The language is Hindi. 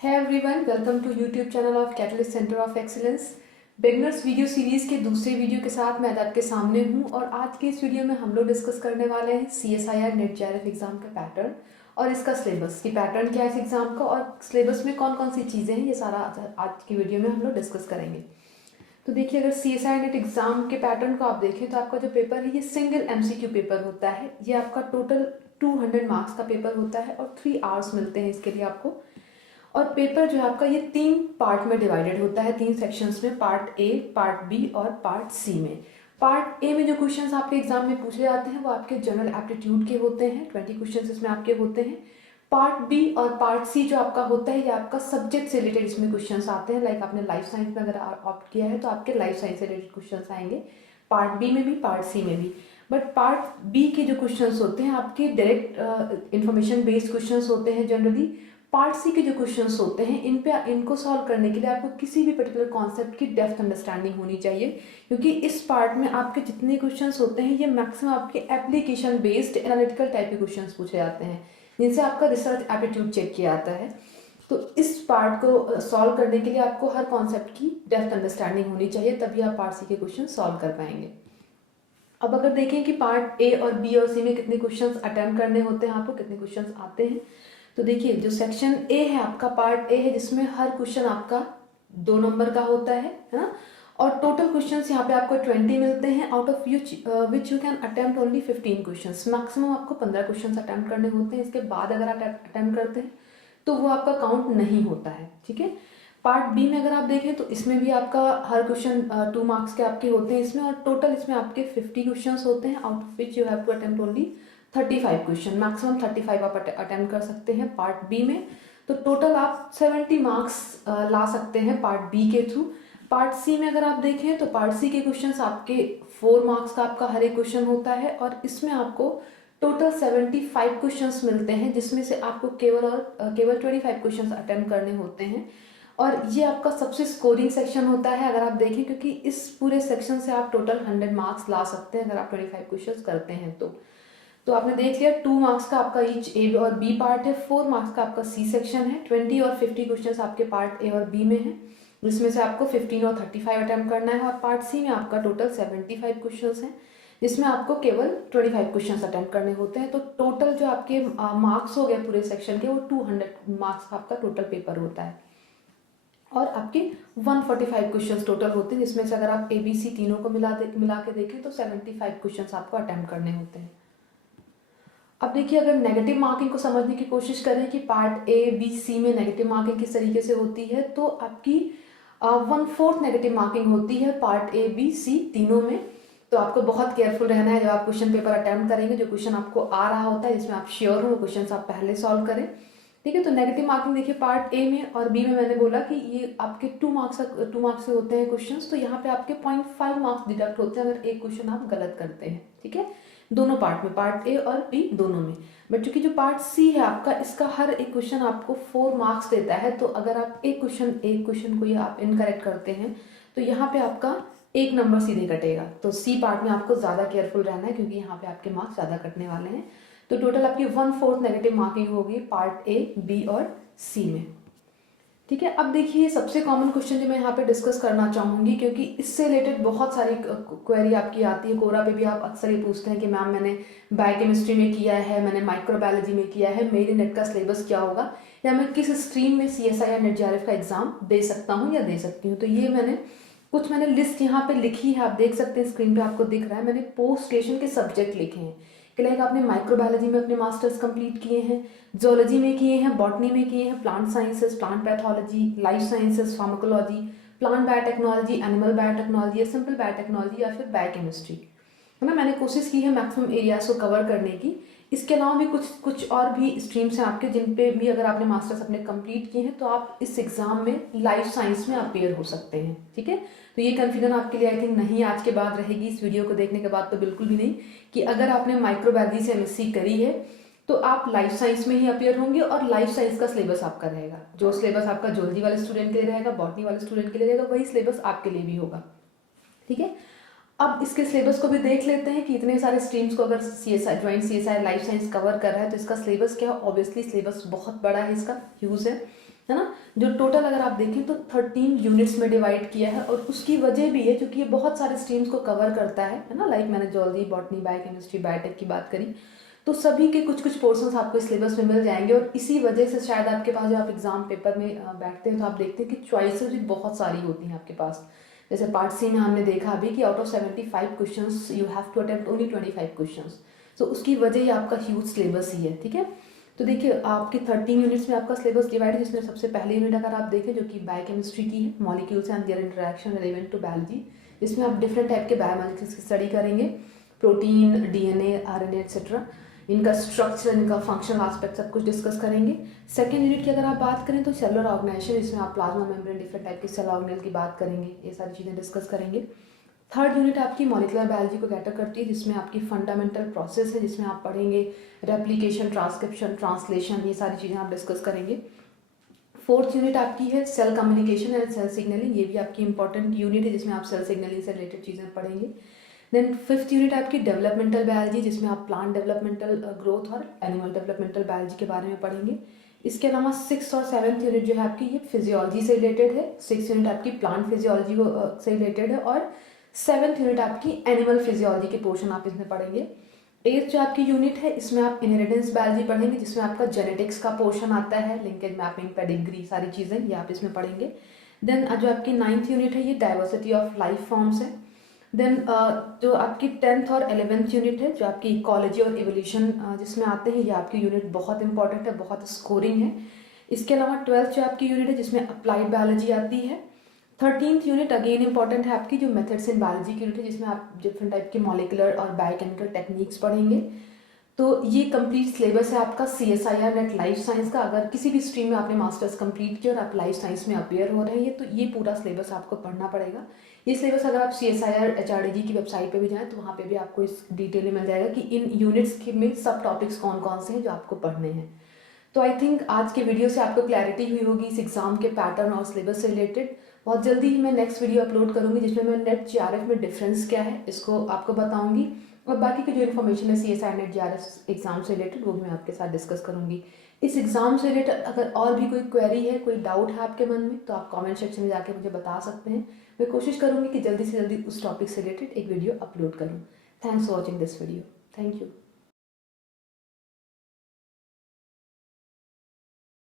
है everyone, welcome to YouTube channel of Catalyst Centre of Excellence. Beginners video series के दूसरे वीडियो के साथ मैं आपके सामने हूं और आज के इस वीडियो में हम लोग डिस्कस करने वाले हैं CSIR नेट जेआरएफ एग्जाम का पैटर्न और इसका सिलेबस की पैटर्न क्या है इस एग्जाम का और सिलेबस में कौन कौन सी चीज़ें हैं, ये सारा आज की वीडियो में हम लोग डिस्कस करेंगे। तो देखिए, अगर CSIR नेट एग्जाम के पैटर्न को आप देखें तो आपका जो पेपर है ये सिंगल MCQ पेपर होता है। ये आपका टोटल 200 मार्क्स का पेपर होता है और 3 आवर्स मिलते हैं इसके लिए आपको। और पेपर जो है आपका ये 3 पार्ट में डिवाइडेड होता है, 3 सेक्शंस में, पार्ट ए, पार्ट बी और पार्ट सी में। पार्ट ए में जो क्वेश्चंस आपके एग्जाम में पूछे जाते हैं वो आपके जनरल एप्टीट्यूड के होते हैं, 20 क्वेश्चंस इसमें आपके होते हैं। पार्ट बी और पार्ट सी जो आपका होता है ये आपका सब्जेक्ट से रिलेटेड इसमें क्वेश्चंस आते हैं। लाइक आपने लाइफ साइंस में अगर ऑप्ट किया है तो आपके लाइफ साइंस से रिलेटेड क्वेश्चंस आएंगे, पार्ट बी में भी पार्ट सी में भी। बट पार्ट बी के जो क्वेश्चंस होते हैं आपके डायरेक्ट इंफॉर्मेशन बेस्ड क्वेश्चंस होते हैं जनरली। पार्ट सी के जो क्वेश्चंस होते हैं इनको सॉल्व करने के लिए आपको किसी भी पर्टिकुलर कॉन्सेप्ट की डेप्थ अंडरस्टैंडिंग होनी चाहिए, क्योंकि इस पार्ट में आपके जितने क्वेश्चंस होते हैं ये मैक्सिमम आपके एप्लीकेशन बेस्ड एनालिटिकल टाइप के क्वेश्चंस पूछे जाते हैं जिनसे आपका रिसर्च एप्टीट्यूड चेक किया जाता है। तो इस पार्ट को सॉल्व करने के लिए आपको हर कॉन्सेप्ट की डेप्थ अंडरस्टैंडिंग होनी चाहिए, तभी आप पार्ट सी के क्वेश्चन सॉल्व कर पाएंगे। अब अगर देखें कि पार्ट ए और बी और सी में कितने क्वेश्चंस अटेम्प्ट करने होते हैं, आपको कितने क्वेश्चंस आते हैं, तो देखिए जो सेक्शन ए है आपका, पार्ट ए है जिसमें हर क्वेश्चन आपका 2 नंबर का होता है ना। और टोटल क्वेश्चंस यहाँ पे आपको 20 मिलते हैं, out of which you can attempt only 15 questions. Maximum आपको 15 क्वेश्चंस अटेम्प्ट करने होते हैं, इसके बाद अगर आप अटेम्प्ट करते हैं तो वो आपका काउंट नहीं होता है, ठीक है। पार्ट बी में अगर आप देखें तो इसमें भी आपका हर क्वेश्चन 2 मार्क्स के आपके होते हैं इसमें, और टोटल इसमें आपके 50 क्वेश्चंस होते हैं, out of which you have to attempt only 35 question. Maximum 35 आप अटेम्प्ट कर सकते हैं पार्ट बी में। तो टोटल आप 70 मार्क्स ला सकते हैं पार्ट बी के थ्रू। पार्ट सी में अगर आप देखें तो पार्ट सी के क्वेश्चंस आपके 4 मार्क्स का आपका हर एक क्वेश्चन होता है और इसमें आपको टोटल 75 क्वेश्चंस मिलते हैं, जिसमें से आपको केवल 25 क्वेश्चंस अटेम्प्ट करने होते हैं। और ये आपका सबसे स्कोरिंग सेक्शन होता है अगर आप देखें, क्योंकि इस पूरे सेक्शन से आप टोटल 100 मार्क्स ला सकते हैं अगर आप 25 क्वेश्चंस करते हैं तो आपने देख लिया 2 मार्क्स का आपका ईच ए और बी पार्ट है, 4 मार्क्स का आपका सी सेक्शन है, 20 और 50 क्वेश्चंस आपके पार्ट ए और बी में है, जिसमें से आपको 15 और 35 अटेम्प्ट करना है। और पार्ट सी में आपका टोटल 75 क्वेश्चंस हैं, जिसमें आपको केवल 25 क्वेश्चंस अटेम्प्ट करने होते हैं। तो टोटल जो आपके मार्क्स हो गए पूरे सेक्शन के वो 200 मार्क्स का आपका टोटल पेपर होता है और आपके 145 क्वेश्चंस टोटल होते हैं, जिसमें से अगर आप ABC तीनों को मिला के देखें तो 75 क्वेश्चंस आपको अटेम्प्ट करने होते हैं। अब देखिए, अगर नेगेटिव मार्किंग को समझने की कोशिश करें कि पार्ट ए बी सी में नेगेटिव मार्किंग किस तरीके से होती है, तो आपकी 1/4 नेगेटिव मार्किंग होती है पार्ट ए बी सी तीनों में। तो आपको बहुत केयरफुल रहना है जब आप क्वेश्चन पेपर अटेम्प्ट करेंगे। जो क्वेश्चन आपको आ रहा होता है जिसमें आप श्योर हो वो क्वेश्चन आप पहले सॉल्व करें, ठीक है। तो नेगेटिव मार्किंग देखिए पार्ट ए में और बी में मैंने बोला कि ये आपके 2 मार्क्स से होते हैं क्वेश्चंस, तो यहाँ पे आपके 0.5 मार्क्स डिडक्ट होते हैं अगर एक क्वेश्चन आप गलत करते हैं, ठीक है। दोनों पार्ट में, पार्ट ए और बी दोनों में। बट चूंकि जो पार्ट सी है आपका, इसका हर एक क्वेश्चन आपको 4 मार्क्स देता है, तो अगर आप एक क्वेश्चन को ये आप इनकरेक्ट करते हैं तो यहाँ पे आपका 1 नंबर सीधे कटेगा। तो सी पार्ट में आपको ज़्यादा केयरफुल रहना है क्योंकि यहाँ पे आपके मार्क्स ज़्यादा कटने वाले हैं। तो टोटल आपकी 1/4 नेगेटिव मार्किंग होगी पार्ट ए बी और सी में, ठीक है। अब देखिए, सबसे कॉमन क्वेश्चन जो मैं यहाँ पे डिस्कस करना चाहूँगी, क्योंकि इससे रिलेटेड बहुत सारी क्वेरी आपकी आती है। कोरा पे भी आप अक्सर ये पूछते हैं कि मैम मैंने बायोकेमिस्ट्री में किया है, मैंने माइक्रोबायोलॉजी में किया है, मेरे नेट का सिलेबस क्या होगा, या मैं किस स्ट्रीम में CSIR नेट जेआरएफ का एग्जाम दे सकता हूँ या दे सकती हूँ। तो ये मैंने लिस्ट यहाँ पे लिखी है, आप देख सकते हैं स्क्रीन पे आपको दिख रहा है। मैंने पोस्ट ग्रेजुएशन के सब्जेक्ट लिखे हैं कि लाइक आपने माइक्रोबायोलॉजी में अपने मास्टर्स कंप्लीट किए हैं, जोलॉजी में किए हैं, बॉटनी में किए हैं, plant sciences, plant pathology, life sciences, pharmacology, plant biotechnology, animal biotechnology या सिंपल बायोटेक्नोलॉजी या फिर बायोकेमिस्ट्री, है ना। मैंने कोशिश की है मैक्सिमम एरियाज को कवर करने की। इसके अलावा भी कुछ और भी स्ट्रीम्स हैं आपके जिन पे भी अगर आपने मास्टर्स अपने कंप्लीट किए हैं तो आप इस एग्जाम में लाइफ साइंस में अपेयर हो सकते हैं, ठीक है। तो ये कन्फ्यूजन आपके लिए आई थिंक नहीं आज के बाद रहेगी, इस वीडियो को देखने के बाद तो बिल्कुल भी नहीं, कि अगर आपने माइक्रोबायोलॉजी से MSc करी है तो आप लाइफ साइंस में ही अपेयर होंगे और लाइफ साइंस का सिलेबस आपका रहेगा। जो सिलेबस आपका जोलॉजी वाले स्टूडेंट के लिए रहेगा, बॉटनी वाले स्टूडेंट के लिए रहेगा, वही सिलेबस आपके लिए भी होगा, ठीक है। अब इसके सिलेबस को भी देख लेते हैं कि इतने सारे स्ट्रीम्स को अगर joint CSIR life science cover कर रहा है तो इसका सिलेबस क्या है। ऑब्वियसली सिलेबस बहुत बड़ा है, इसका ह्यूज है। है ना। जो टोटल अगर आप देखें तो 13 यूनिट्स में डिवाइड किया है, और उसकी वजह भी है क्योंकि ये बहुत सारे स्ट्रीम्स को कवर करता है ना। लाइक मैंने जूलॉजी, बॉटनी, बायोकेमिस्ट्री, बायोटेक की बात करी, तो सभी के कुछ कुछ पोर्शंस आपको सिलेबस में मिल जाएंगे। और इसी वजह से शायद आपके पास, जब आप एग्जाम पेपर में बैठते हैं तो आप देखते हैं कि चॉइसेस भी बहुत सारी होती हैं आपके पास। जैसे पार्ट सी में हमने देखा अभी कि out of 75 questions you have to attempt only 25 questions. तो उसकी वजह ही आपका ह्यूज सिलेबस ही है, ठीक है। तो देखिए आपके 13 यूनिट्स में आपका सिलेबस डिवाइड है, जिसमें सबसे पहले यूनिट अगर आप देखें जो कि बायोकेमिस्ट्री की है, molecules and their interaction relevant to biology, जिसमें आप डिफरेंट टाइप के बायोमॉलिक्यूल्स की स्टडी करेंगे, प्रोटीन, डीएनए, आरएनए एक्सेट्रा, इनका स्ट्रक्चर, इनका फंक्शनल एस्पेक्ट सब कुछ डिस्कस करेंगे। सेकेंड यूनिट की अगर आप बात करें तो सेलुलर ऑर्गेनाइजेशन, इसमें आप प्लाज्मा मेम्ब्रेन, डिफरेंट टाइप के सेल ऑर्गेनेल की बात करेंगे, ये सारी चीज़ें डिस्कस करेंगे। थर्ड यूनिट आपकी मॉलिक्यूलर बायोलॉजी को कैटर करती है, जिसमें आपकी फंडामेंटल प्रोसेस है, जिसमें आप पढ़ेंगे रेप्लिकेशन, ट्रांसक्रिप्शन, ट्रांसलेशन, ये सारी चीज़ें आप डिस्कस करेंगे। फोर्थ यूनिट आपकी है cell communication and cell signalling, ये भी आपकी इंपॉर्टेंट यूनिट है, जिसमें आप सेल सिग्नलिंग से रिलेटेड चीज़ें पढ़ेंगे। देन फिफ्थ यूनिट आपकी डेवलपमेंटल बायोलॉजी, जिसमें आप प्लांट डेवलपमेंटल ग्रोथ और एनिमल डेवलपमेंटल बायोलॉजी के बारे में पढ़ेंगे। इसके अलावा सिक्स और सेवन्थ यूनिट जो है आपकी ये फिजियोलॉजी से रिलेटेड है। सिक्स यूनिट आपकी प्लांट फिजियोलॉजी से रिलेटेड है, और सेवन्थ यूनिट आपकी एनिमल फिजियोलॉजी के पोर्शन आप इसमें पढ़ेंगे। एट्थ जो आपकी यूनिट है इसमें आप इनहेरिटेंस बायोलॉजी पढ़ेंगे, जिसमें आपका जेनेटिक्स का पोर्शन आता है, लिंकेज, मैपिंग, पेडिग्री, सारी चीज़ें ये आप इसमें पढ़ेंगे। देन जो आपकी नाइन्थ यूनिट है ये डाइवर्सिटी ऑफ लाइफ फॉर्म्स है। देन जो आपकी 10th और 11th यूनिट है जो आपकी इकोलॉजी और एवोल्यूशन जिसमें आते हैं, ये आपकी यूनिट बहुत इंपॉर्टेंट है, बहुत स्कोरिंग है। इसके अलावा 12th जो आपकी यूनिट है जिसमें अप्लाइड बायोलॉजी आती है। 13th यूनिट अगेन इंपॉर्टेंट है आपकी, जो मेथड्स इन बायोलॉजी की यूनिट है, जिसमें आप डिफरेंट टाइप की मॉलिकुलर और बायोकेमिकल टेक्निक्स पढ़ेंगे। तो ये कंप्लीट सिलेबस है आपका CSIR नेट लाइफ साइंस का। अगर किसी भी स्ट्रीम में आपने मास्टर्स कंप्लीट किया और आप लाइफ साइंस में अपेयर हो रहे हैं तो ये पूरा सिलेबस आपको पढ़ना पड़ेगा। ये सिलेबस अगर आप CSIR HRDG की वेबसाइट पे भी जाएं तो वहाँ पे भी आपको इस डिटेल में मिल जाएगा कि इन यूनिट्स में सब टॉपिक्स कौन कौन से हैं जो आपको पढ़ने हैं। तो आई थिंक आज के वीडियो से आपको क्लैरिटी हुई होगी इस एग्जाम के पैटर्न और सिलेबस से रिलेटेड। बहुत जल्दी ही मैं नेक्स्ट वीडियो अपलोड करूंगी, जिसमें मैं नेट JRF में डिफरेंस क्या है इसको आपको बताऊंगी, और बाकी की जो इन्फॉर्मेशन है CSI नेट JRF एग्जाम से रिलेटेड वो भी मैं आपके साथ डिस्कस करूंगी। इस एग्जाम से रिलेटेड अगर और भी कोई क्वेरी है, कोई डाउट है आपके मन में, तो आप कमेंट सेक्शन में जाके मुझे बता सकते हैं। मैं कोशिश करूंगी कि जल्दी से जल्दी उस टॉपिक से रिलेटेड एक वीडियो अपलोड करूँ। Thanks for watching this video. Thank you.